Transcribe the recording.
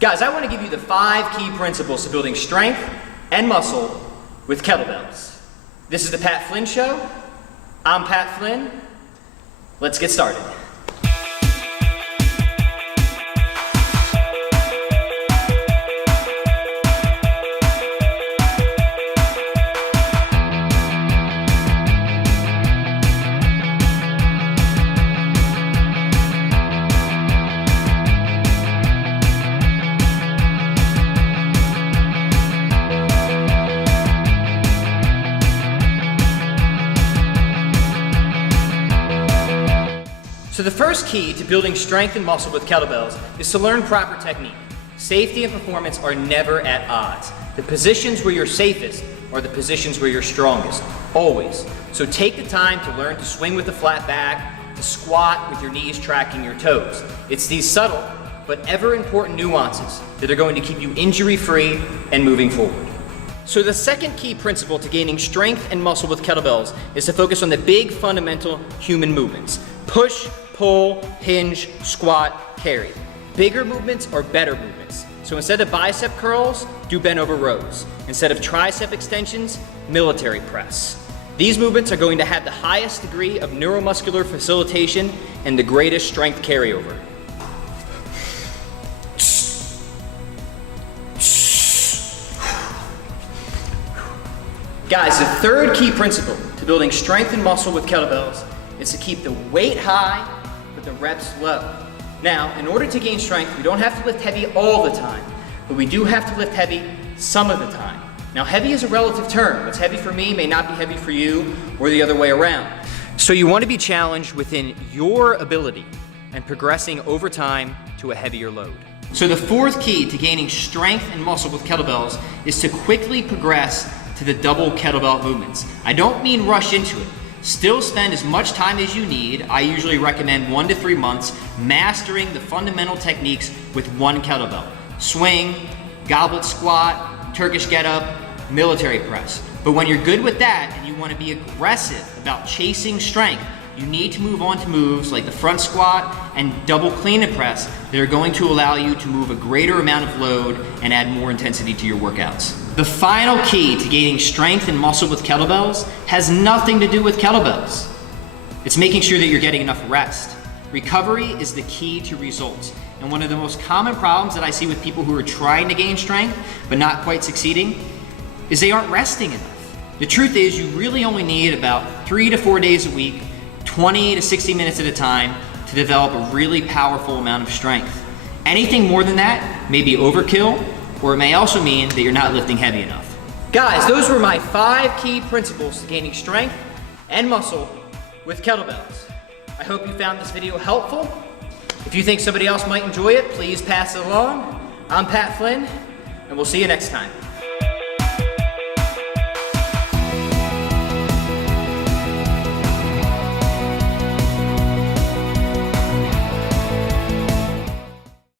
Guys, I want to give you the 5 key principles to building strength and muscle with kettlebells. This is the Pat Flynn Show. I'm Pat Flynn. Let's get started. So the first key to building strength and muscle with kettlebells is to learn proper technique. Safety and performance are never at odds. The positions where you're safest are the positions where you're strongest, always. So take the time to learn to swing with a flat back, to squat with your knees tracking your toes. It's these subtle but ever important nuances that are going to keep you injury-free and moving forward. So the second key principle to gaining strength and muscle with kettlebells is to focus on the big fundamental human movements. Push, pull, hinge, squat, carry. Bigger movements are better movements. So instead of bicep curls, do bent over rows. Instead of tricep extensions, military press. These movements are going to have the highest degree of neuromuscular facilitation and the greatest strength carryover. Guys, the third key principle to building strength and muscle with kettlebells is to keep the weight high, but the reps low. Now, in order to gain strength, we don't have to lift heavy all the time, but we do have to lift heavy some of the time. Now, heavy is a relative term. What's heavy for me may not be heavy for you, or the other way around. So you want to be challenged within your ability and progressing over time to a heavier load. So the fourth key to gaining strength and muscle with kettlebells is to quickly progress to the double kettlebell movements. I don't mean rush into it. Still spend as much time as you need. I usually recommend 1 to 3 months mastering the fundamental techniques with one kettlebell. Swing, goblet squat, Turkish get up, military press. But when you're good with that and you want to be aggressive about chasing strength, you need to move on to moves like the front squat and double clean and press that are going to allow you to move a greater amount of load and add more intensity to your workouts. The final key to gaining strength and muscle with kettlebells has nothing to do with kettlebells. It's making sure that you're getting enough rest. Recovery is the key to results. And one of the most common problems that I see with people who are trying to gain strength but not quite succeeding is they aren't resting enough. The truth is you really only need about 3 to 4 days a week, 20 to 60 minutes at a time to develop a really powerful amount of strength. Anything more than that may be overkill, or it may also mean that you're not lifting heavy enough. Guys, those were my 5 key principles to gaining strength and muscle with kettlebells. I hope you found this video helpful. If you think somebody else might enjoy it, please pass it along. I'm Pat Flynn, and we'll see you next time.